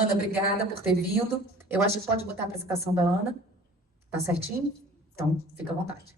Ana, obrigada por ter vindo. Eu acho que pode botar a apresentação da Ana. Tá certinho? Então, fica à vontade.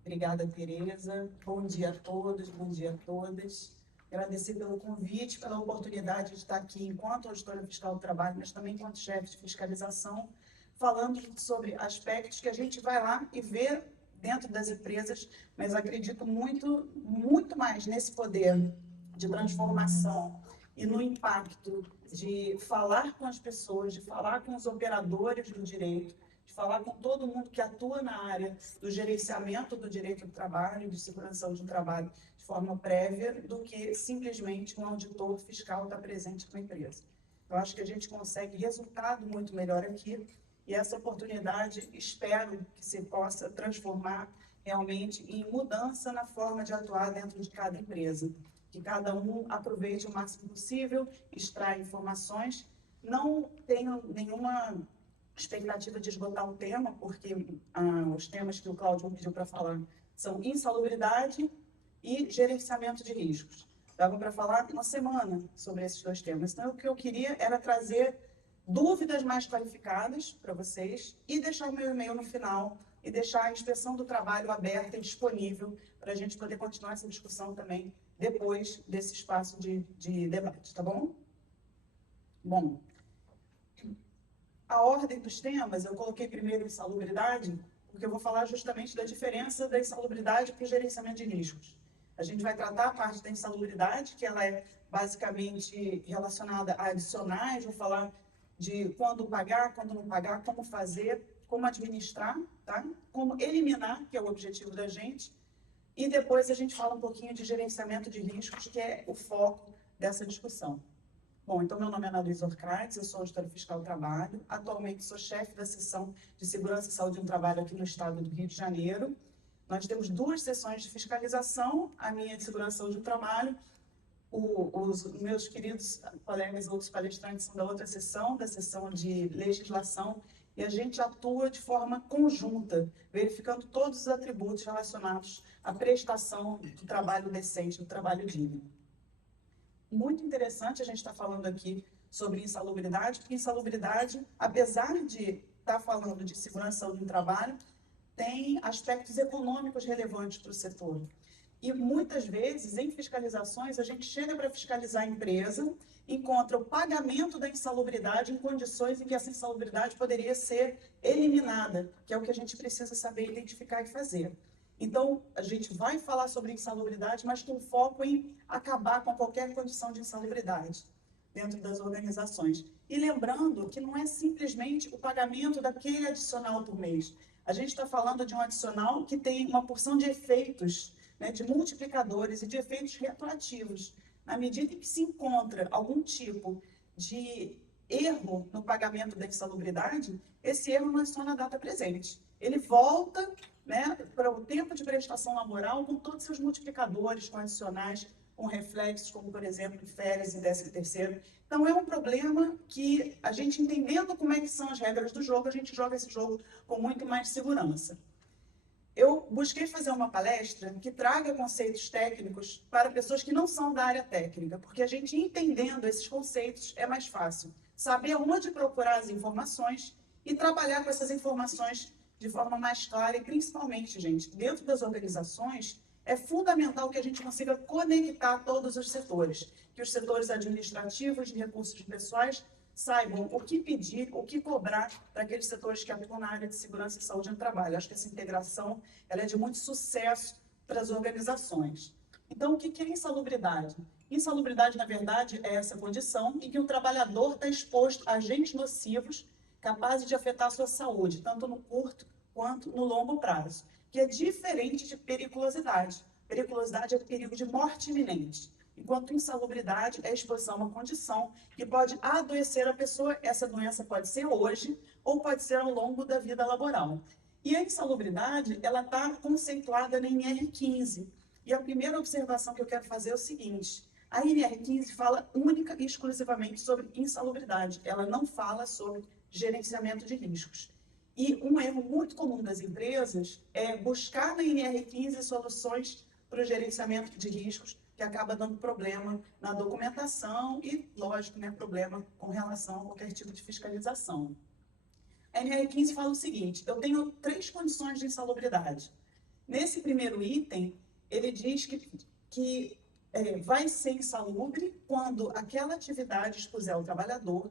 Obrigada, Tereza. Bom dia a todos, bom dia a todas. Agradecer pelo convite, pela oportunidade de estar aqui enquanto auditora fiscal do trabalho, mas também enquanto chefe de fiscalização, falando sobre aspectos que a gente vai lá e vê dentro das empresas, mas acredito muito, muito mais nesse poder de transformação e no impacto de falar com as pessoas, de falar com os operadores do direito, de falar com todo mundo que atua na área do gerenciamento do direito do trabalho, de segurança do trabalho, de forma prévia, do que simplesmente um auditor fiscal estar presente com a empresa. Eu acho que a gente consegue resultado muito melhor aqui, e essa oportunidade espero que se possa transformar realmente em mudança na forma de atuar dentro de cada empresa. Que cada um aproveite o máximo possível, extraia informações. Não tenho nenhuma expectativa de esgotar o tema, porque os temas que o Cláudio me pediu para falar são insalubridade e gerenciamento de riscos. Dava para falar uma semana sobre esses dois temas. Então, o que eu queria era trazer dúvidas mais qualificadas para vocês e deixar o meu e-mail no final e deixar a inspeção do trabalho aberta e disponível para a gente poder continuar essa discussão também depois desse espaço de debate, tá bom? Bom, a ordem dos temas, eu coloquei primeiro insalubridade, porque eu vou falar justamente da diferença da insalubridade para o gerenciamento de riscos. A gente vai tratar a parte da insalubridade, que ela é basicamente relacionada a adicionais, vou falar de quando pagar, quando não pagar, como fazer, como administrar, tá? Como eliminar, que é o objetivo da gente. E depois a gente fala um pouquinho de gerenciamento de riscos, que é o foco dessa discussão. Bom, então meu nome é Ana Luísa Orcrates, eu sou auditora fiscal do trabalho, atualmente sou chefe da seção de segurança e saúde no trabalho aqui no estado do Rio de Janeiro. Nós temos duas sessões de fiscalização, a minha de segurança e saúde do trabalho, os meus queridos colegas, outros palestrantes são da outra sessão, da sessão de legislação, e a gente atua de forma conjunta, verificando todos os atributos relacionados à prestação do trabalho decente, do trabalho digno. Muito interessante a gente estar falando aqui sobre insalubridade, porque insalubridade, apesar de estar falando de segurança e saúde no trabalho, tem aspectos econômicos relevantes para o setor. E muitas vezes, em fiscalizações, a gente chega para fiscalizar a empresa, encontra o pagamento da insalubridade em condições em que essa insalubridade poderia ser eliminada, que é o que a gente precisa saber identificar e fazer. Então, a gente vai falar sobre insalubridade, mas com foco em acabar com qualquer condição de insalubridade dentro das organizações. E lembrando que não é simplesmente o pagamento daquele adicional por mês. A gente está falando de um adicional que tem uma porção de efeitos, né, de multiplicadores e de efeitos retroativos. Na medida em que se encontra algum tipo de erro no pagamento da insalubridade, esse erro não é só na data presente. Ele volta, né, para o tempo de prestação laboral com todos os seus multiplicadores, com adicionais, com reflexos, como, por exemplo, férias e 13º. Então, é um problema que a gente, entendendo como é que são as regras do jogo, a gente joga esse jogo com muito mais segurança. Eu busquei fazer uma palestra que traga conceitos técnicos para pessoas que não são da área técnica, porque a gente, entendendo esses conceitos, é mais fácil saber onde procurar as informações e trabalhar com essas informações de forma mais clara e, principalmente, gente, dentro das organizações, é fundamental que a gente consiga conectar todos os setores, que os setores administrativos, de recursos pessoais, saibam o que pedir, o que cobrar para aqueles setores que atuam na área de segurança e saúde no trabalho. Acho que essa integração ela é de muito sucesso para as organizações. Então, o que é insalubridade? Insalubridade, na verdade, é essa condição em que o trabalhador está exposto a agentes nocivos capazes de afetar a sua saúde, tanto no curto quanto no longo prazo, que é diferente de periculosidade. Periculosidade é o perigo de morte iminente, enquanto insalubridade é a exposição a uma condição que pode adoecer a pessoa. Essa doença pode ser hoje ou pode ser ao longo da vida laboral. E a insalubridade, ela está conceituada na NR15. E a primeira observação que eu quero fazer é o seguinte: a NR15 fala única e exclusivamente sobre insalubridade. Ela não fala sobre gerenciamento de riscos. E um erro muito comum das empresas é buscar na NR15 soluções para o gerenciamento de riscos, que acaba dando problema na documentação e, lógico, né, problema com relação a qualquer tipo de fiscalização. A NR15 fala o seguinte: eu tenho 3 condições de insalubridade. Nesse primeiro item, ele diz que vai ser insalubre quando aquela atividade expuser o trabalhador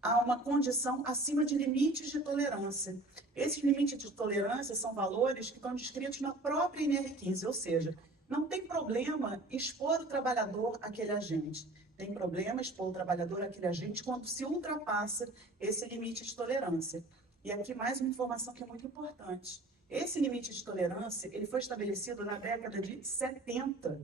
a uma condição acima de limites de tolerância. Esses limites de tolerância são valores que estão descritos na própria NR15, ou seja, não tem problema expor o trabalhador àquele agente. Tem problema expor o trabalhador àquele agente quando se ultrapassa esse limite de tolerância. E aqui mais uma informação que é muito importante. Esse limite de tolerância, ele foi estabelecido na década de 70,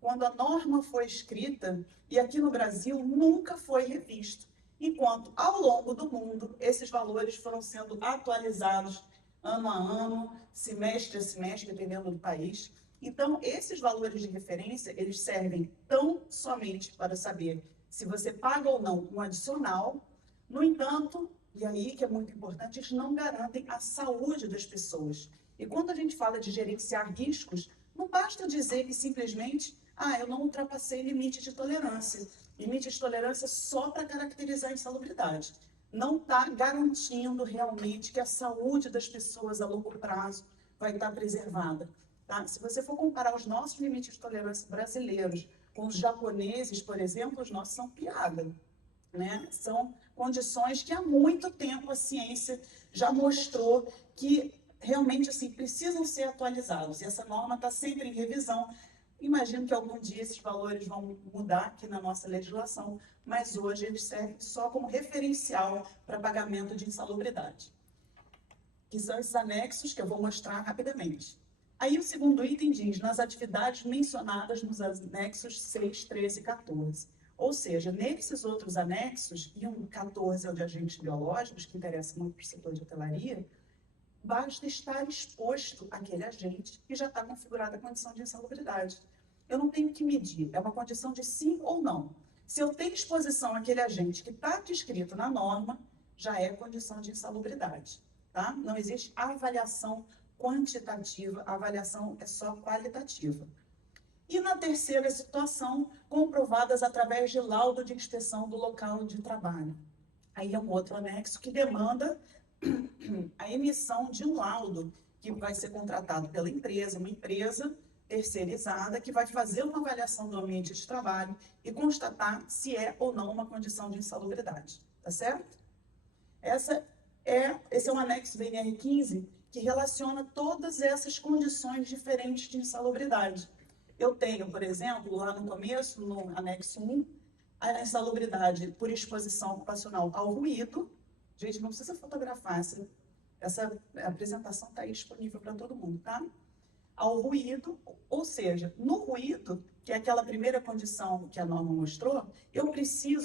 quando a norma foi escrita, e aqui no Brasil nunca foi revisto. Enquanto, ao longo do mundo, esses valores foram sendo atualizados ano a ano, semestre a semestre, dependendo do país. Então, esses valores de referência, eles servem tão somente para saber se você paga ou não um adicional. No entanto, e aí que é muito importante, eles não garantem a saúde das pessoas. E quando a gente fala de gerenciar riscos, não basta dizer que simplesmente, eu não ultrapassei limite de tolerância. Limite de tolerância só para caracterizar a insalubridade. Não está garantindo realmente que a saúde das pessoas a longo prazo vai estar preservada. Tá? Se você for comparar os nossos limites de tolerância brasileiros com os japoneses, por exemplo, os nossos são piada. Né? São condições que há muito tempo a ciência já mostrou que realmente assim, precisam ser atualizados. E essa norma está sempre em revisão. Imagino que algum dia esses valores vão mudar aqui na nossa legislação, mas hoje eles servem só como referencial para pagamento de insalubridade, que são esses anexos que eu vou mostrar rapidamente. Aí o segundo item diz, nas atividades mencionadas nos anexos 6, 13 e 14. Ou seja, nesses outros anexos, e um 14 é o de agentes biológicos, que interessa muito para o setor de hotelaria, basta estar exposto àquele agente que já está configurada a condição de insalubridade. Eu não tenho que medir, é uma condição de sim ou não. Se eu tenho exposição àquele agente que está descrito na norma, já é condição de insalubridade. Tá? Não existe avaliação quantitativa, a avaliação é só qualitativa. E na terceira situação, comprovadas através de laudo de inspeção do local de trabalho. Aí é um outro anexo que demanda a emissão de um laudo que vai ser contratado pela empresa, uma empresa terceirizada que vai fazer uma avaliação do ambiente de trabalho e constatar se é ou não uma condição de insalubridade, tá certo? Esse é um anexo do NR15 que relaciona todas essas condições diferentes de insalubridade. Eu tenho, por exemplo, lá no começo, no anexo 1, a insalubridade por exposição ocupacional ao ruído. Gente, não precisa fotografar, essa apresentação está aí disponível para todo mundo, tá? Ao ruído, ou seja, no ruído, que é aquela primeira condição que a norma mostrou,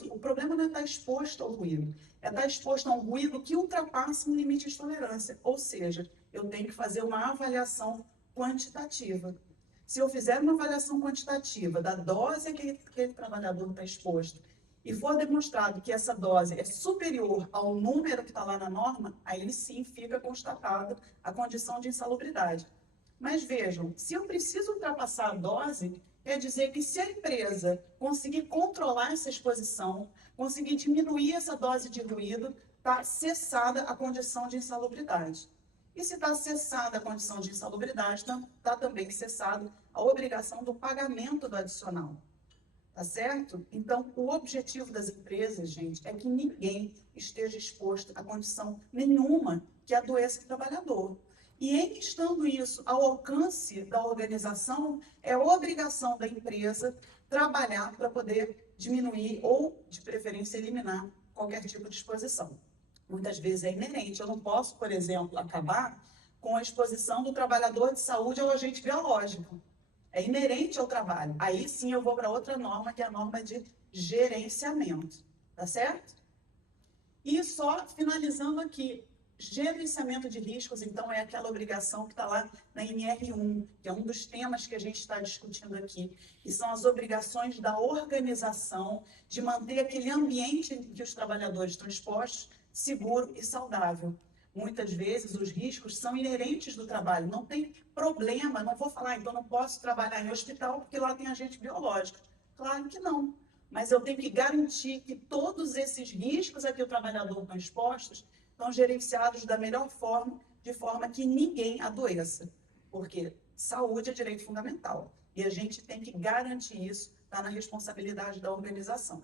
o problema não é estar exposto ao ruído, é estar exposto a um ruído que ultrapassa um limite de tolerância, ou seja, eu tenho que fazer uma avaliação quantitativa. Se eu fizer uma avaliação quantitativa da dose a que aquele trabalhador está exposto e for demonstrado que essa dose é superior ao número que está lá na norma, aí sim fica constatada a condição de insalubridade. Mas vejam, se eu preciso ultrapassar a dose, quer dizer que se a empresa conseguir controlar essa exposição, conseguir diminuir essa dose de ruído, está cessada a condição de insalubridade. E se está cessada a condição de insalubridade, está também cessada a obrigação do pagamento do adicional. Tá certo? Então, o objetivo das empresas, gente, é que ninguém esteja exposto a condição nenhuma que adoeça o trabalhador. E em estando isso ao alcance da organização, é obrigação da empresa trabalhar para poder diminuir ou, de preferência, eliminar qualquer tipo de exposição. Muitas vezes é inerente. Eu não posso, por exemplo, acabar com a exposição do trabalhador de saúde ao agente biológico. É inerente ao trabalho. Aí sim eu vou para outra norma, que é a norma de gerenciamento. Tá certo? E só finalizando aqui, gerenciamento de riscos, então, é aquela obrigação que está lá na NR1, que é um dos temas que a gente está discutindo aqui, que são as obrigações da organização de manter aquele ambiente em que os trabalhadores estão expostos seguro e saudável. muitas vezes os riscos são inerentes do trabalho, não tem problema, não vou falar, então não posso trabalhar em hospital porque lá tem agente biológico. Claro que não, mas eu tenho que garantir que todos esses riscos a que o trabalhador estão expostos estão gerenciados da melhor forma, de forma que ninguém adoeça, porque saúde é direito fundamental e a gente tem que garantir isso, está na responsabilidade da organização.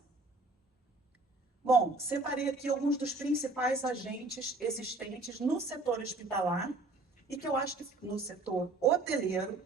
Bom, separei aqui alguns dos principais agentes existentes no setor hospitalar e que eu acho que no setor hoteleiro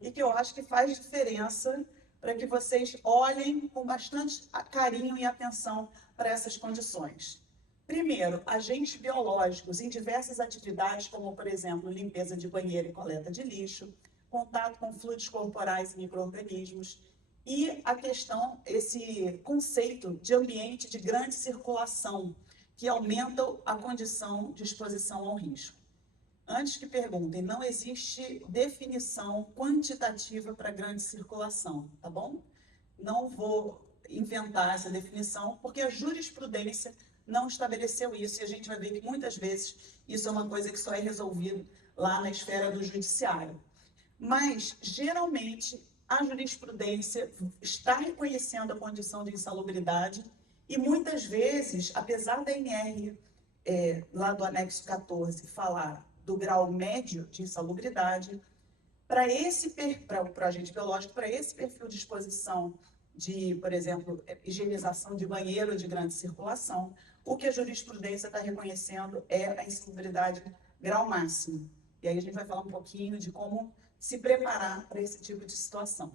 e que eu acho que faz diferença para que vocês olhem com bastante carinho e atenção para essas condições. Primeiro, agentes biológicos em diversas atividades, como, por exemplo, limpeza de banheiro e coleta de lixo, contato com fluidos corporais e micro-organismos, e a questão, esse conceito de ambiente de grande circulação, que aumenta a condição de exposição ao risco. Antes que perguntem, não existe definição quantitativa para grande circulação, tá bom? Não vou inventar essa definição, porque a jurisprudência não estabeleceu isso, e a gente vai ver que muitas vezes isso é uma coisa que só é resolvido lá na esfera do judiciário. Mas, geralmente, a jurisprudência está reconhecendo a condição de insalubridade e muitas vezes, apesar da NR, lá do anexo 14, falar do grau médio de insalubridade, para o agente biológico, para esse perfil de exposição de, por exemplo, higienização de banheiro de grande circulação, o que a jurisprudência está reconhecendo é a insalubridade grau máximo. E aí a gente vai falar um pouquinho de como se preparar para esse tipo de situação.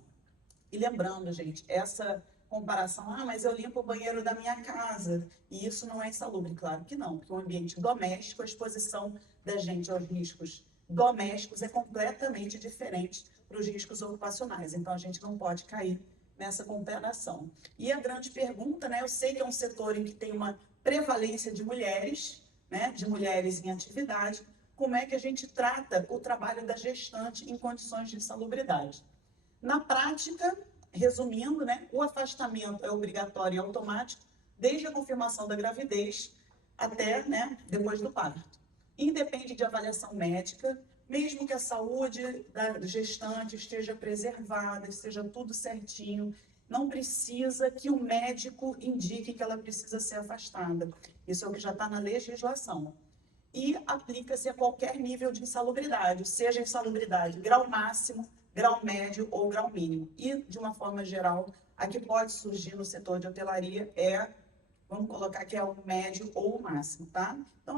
E lembrando, gente, essa comparação, mas eu limpo o banheiro da minha casa e isso não é insalubre. Claro que não, porque o ambiente doméstico, a exposição da gente aos riscos domésticos é completamente diferente para os riscos ocupacionais. Então, a gente não pode cair nessa comparação. E a grande pergunta, né, eu sei que é um setor em que tem uma prevalência de mulheres, né, de mulheres em atividade, como é que a gente trata o trabalho da gestante em condições de insalubridade. Na prática, resumindo, né, o afastamento é obrigatório e automático desde a confirmação da gravidez até, né, depois do parto. Independe de avaliação médica, mesmo que a saúde da gestante esteja preservada, esteja tudo certinho, não precisa que o médico indique que ela precisa ser afastada. Isso é o que já está na legislação. E aplica-se a qualquer nível de insalubridade, seja insalubridade grau máximo, grau médio ou grau mínimo. E, de uma forma geral, a que pode surgir no setor de hotelaria é, vamos colocar que é o médio ou o máximo, tá? Então,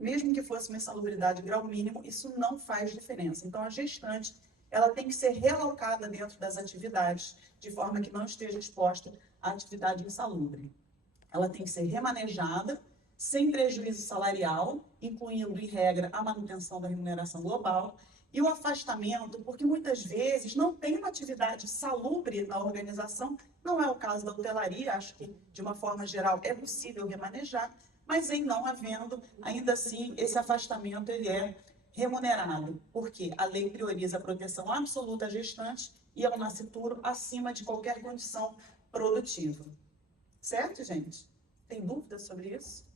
mesmo que fosse uma insalubridade grau mínimo, isso não faz diferença. Então, a gestante, ela tem que ser relocada dentro das atividades, de forma que não esteja exposta à atividade insalubre. Ela tem que ser remanejada, sem prejuízo salarial, incluindo, em regra, a manutenção da remuneração global, e o afastamento, porque muitas vezes não tem uma atividade salubre na organização, não é o caso da hotelaria, acho que, de uma forma geral, é possível remanejar, mas em não havendo, ainda assim, esse afastamento ele é remunerado, porque a lei prioriza a proteção absoluta à gestante e ao nascituro acima de qualquer condição produtiva. Certo, gente? Tem dúvidas sobre isso?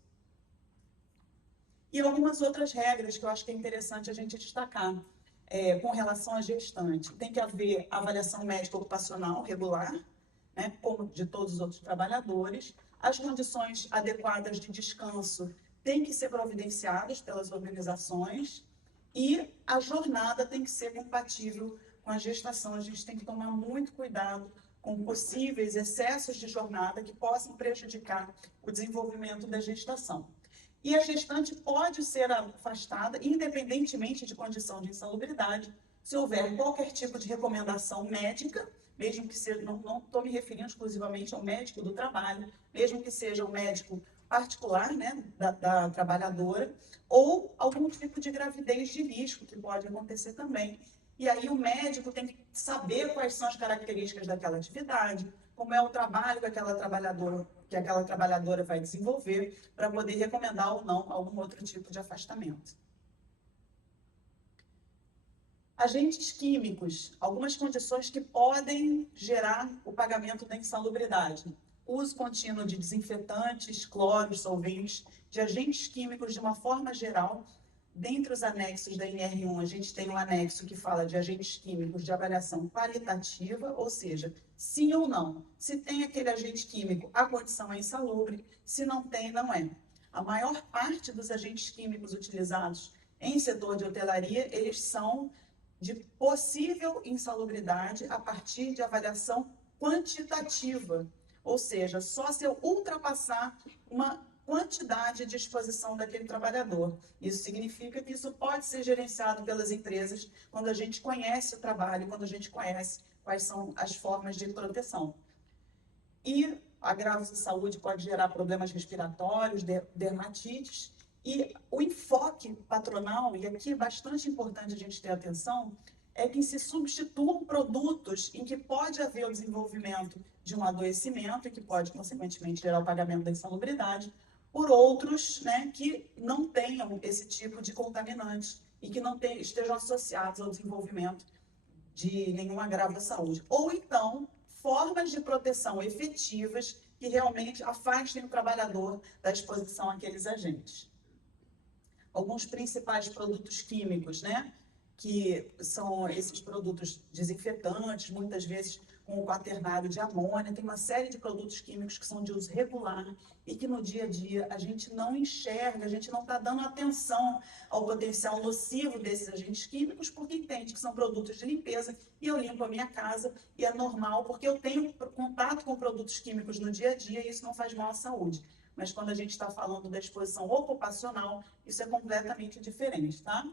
E algumas outras regras que eu acho que é interessante a gente destacar com relação à gestante. Tem que haver avaliação médica ocupacional regular, né, como de todos os outros trabalhadores. As condições adequadas de descanso têm que ser providenciadas pelas organizações e a jornada tem que ser compatível com a gestação. A gente tem que tomar muito cuidado com possíveis excessos de jornada que possam prejudicar o desenvolvimento da gestação. E a gestante pode ser afastada, independentemente de condição de insalubridade, se houver qualquer tipo de recomendação médica, mesmo que seja, não estou me referindo exclusivamente ao médico do trabalho, mesmo que seja um médico particular, né, da trabalhadora, ou algum tipo de gravidez de risco, que pode acontecer também. E aí o médico tem que saber quais são as características daquela atividade, como é o trabalho que aquela trabalhadora vai desenvolver, para poder recomendar ou não algum outro tipo de afastamento. Agentes químicos, algumas condições que podem gerar o pagamento da insalubridade. uso contínuo de desinfetantes, cloros, solventes, de agentes químicos de uma forma geral. Dentre os anexos da NR1, a gente tem um anexo que fala de agentes químicos de avaliação qualitativa, ou seja, sim ou não. Se tem aquele agente químico, a condição é insalubre, se não tem, não é. A maior parte dos agentes químicos utilizados em setor de hotelaria, eles são de possível insalubridade a partir de avaliação quantitativa, ou seja, só se eu ultrapassar uma quantidade de exposição daquele trabalhador. Isso significa que isso pode ser gerenciado pelas empresas quando a gente conhece o trabalho, quando a gente conhece quais são as formas de proteção. E agravos de saúde pode gerar problemas respiratórios, dermatites, e o enfoque patronal, e aqui é bastante importante a gente ter atenção, é que se substituam produtos em que pode haver o desenvolvimento de um adoecimento e que pode, consequentemente, gerar o pagamento da insalubridade, por outros, né, que não tenham esse tipo de contaminante e que não estejam associados ao desenvolvimento de nenhum agravo à saúde. Ou então, formas de proteção efetivas que realmente afastem o trabalhador da exposição àqueles agentes. Alguns principais produtos químicos, né, que são esses produtos desinfetantes, muitas vezes com o quaternário de amônia, tem uma série de produtos químicos que são de uso regular e que no dia a dia a gente não enxerga, a gente não está dando atenção ao potencial nocivo desses agentes químicos, porque entende que são produtos de limpeza e eu limpo a minha casa e é normal, porque eu tenho contato com produtos químicos no dia a dia e isso não faz mal à saúde. Mas quando a gente está falando da exposição ocupacional, isso é completamente diferente, tá?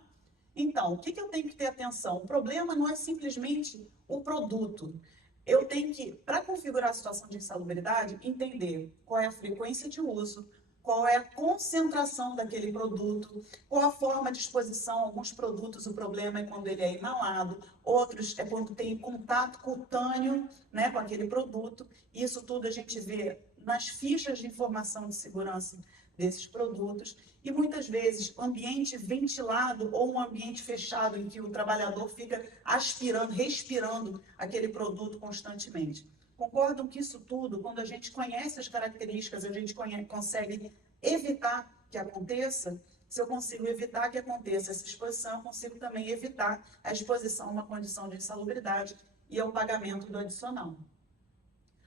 Então, o que eu tenho que ter atenção? O problema não é simplesmente o produto. Eu tenho que, para configurar a situação de insalubridade, entender qual é a frequência de uso, qual é a concentração daquele produto, qual a forma de exposição. Alguns produtos, o problema é quando ele é inalado, outros é quando tem contato cutâneo, né, com aquele produto. Isso tudo a gente vê nas fichas de informação de segurança desses produtos. E muitas vezes, ambiente ventilado ou um ambiente fechado em que o trabalhador fica aspirando, respirando aquele produto constantemente. Concordam que isso tudo, quando a gente conhece as características, a gente consegue evitar que aconteça? Se eu consigo evitar que aconteça essa exposição, eu consigo também evitar a exposição a uma condição de insalubridade e ao pagamento do adicional.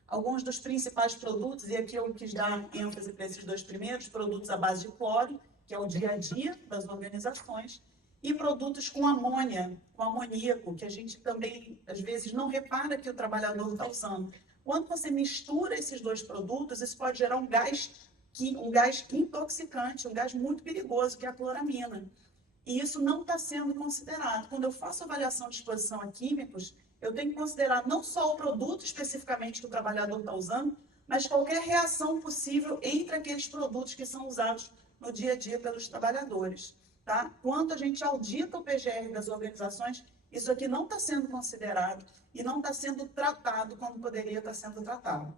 Alguns dos principais produtos, e aqui eu quis dar ênfase para esses dois primeiros, produtos à base de cloro, que é o dia a dia das organizações, e produtos com amônia, com amoníaco, que a gente também, às vezes, não repara que o trabalhador está usando. Quando você mistura esses dois produtos, isso pode gerar um gás intoxicante, um gás muito perigoso, que é a cloramina. E isso não está sendo considerado. Quando eu faço avaliação de exposição a químicos, eu tenho que considerar não só o produto especificamente que o trabalhador está usando, mas qualquer reação possível entre aqueles produtos que são usados no dia a dia pelos trabalhadores. Tá? Quando a gente audita o PGR das organizações, isso aqui não está sendo considerado e não está sendo tratado como poderia estar sendo tratado.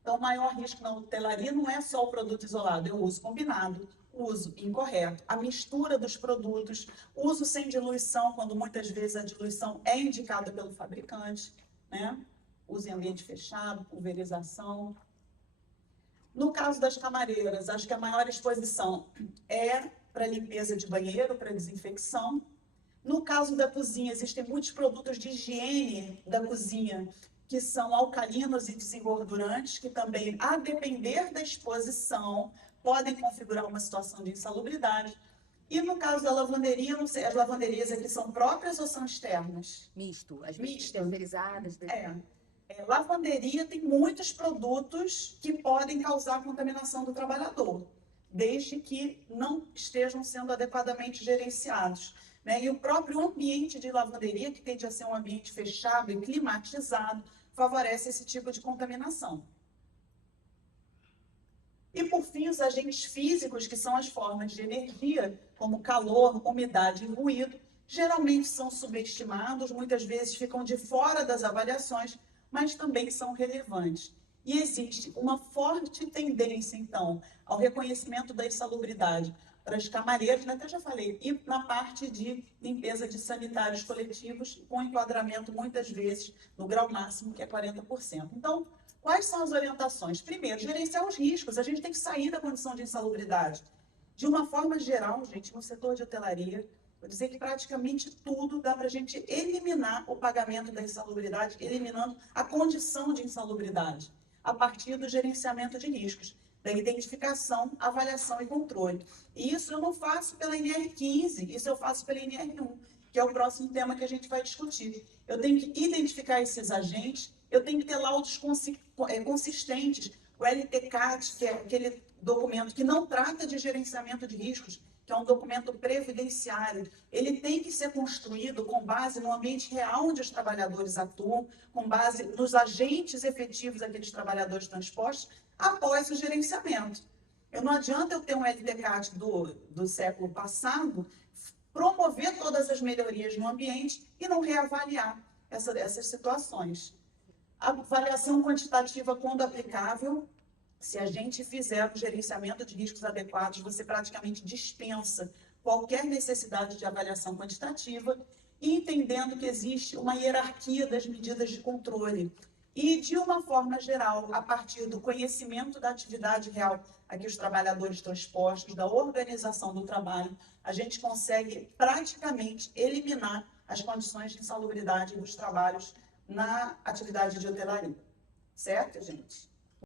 Então, o maior risco na hotelaria não é só o produto isolado, é o uso combinado, uso incorreto, a mistura dos produtos, uso sem diluição, quando muitas vezes a diluição é indicada pelo fabricante, né? Uso em ambiente fechado, pulverização. No caso das camareiras, acho que a maior exposição é para limpeza de banheiro, para desinfecção. No caso da cozinha, existem muitos produtos de higiene da cozinha, que são alcalinos e desengordurantes, que também, a depender da exposição, podem configurar uma situação de insalubridade. E no caso da lavanderia, não sei, as lavanderias aqui são próprias ou são externas? Misto, as mistas terceirizadas. Lavanderia tem muitos produtos que podem causar contaminação do trabalhador, desde que não estejam sendo adequadamente gerenciados. Né? E o próprio ambiente de lavanderia, que tende a ser um ambiente fechado e climatizado, favorece esse tipo de contaminação. E, por fim, os agentes físicos, que são as formas de energia, como calor, umidade e ruído, geralmente são subestimados, muitas vezes ficam de fora das avaliações, mas também são relevantes. E existe uma forte tendência, então, ao reconhecimento da insalubridade para as camareiras, até já falei, e na parte de limpeza de sanitários coletivos, com enquadramento, muitas vezes, no grau máximo, que é 40%. Então, Quais são as orientações? Primeiro, gerenciar os riscos. A gente tem que sair da condição de insalubridade. De uma forma geral, gente, no setor de hotelaria, vou dizer que praticamente tudo dá para a gente eliminar o pagamento da insalubridade, eliminando a condição de insalubridade, a partir do gerenciamento de riscos, da identificação, avaliação e controle. E isso eu não faço pela NR15, isso eu faço pela NR1, que é o próximo tema que a gente vai discutir. Eu tenho que identificar esses agentes, eu tenho que ter laudos consistentes. O LTCAT, que é aquele documento que não trata de gerenciamento de riscos, que é um documento previdenciário, ele tem que ser construído com base no ambiente real onde os trabalhadores atuam, com base nos agentes efetivos daqueles trabalhadores transpostos, após o gerenciamento. Não adianta eu ter um LTCAT do século passado, promover todas as melhorias no ambiente e não reavaliar essas situações. A avaliação quantitativa, quando aplicável, se a gente fizer o gerenciamento de riscos adequados, você praticamente dispensa qualquer necessidade de avaliação quantitativa, e entendendo que existe uma hierarquia das medidas de controle. E, de uma forma geral, a partir do conhecimento da atividade real a que os trabalhadores estão expostos, da organização do trabalho, a gente consegue praticamente eliminar as condições de insalubridade dos trabalhos na atividade de hotelaria. Certo, gente?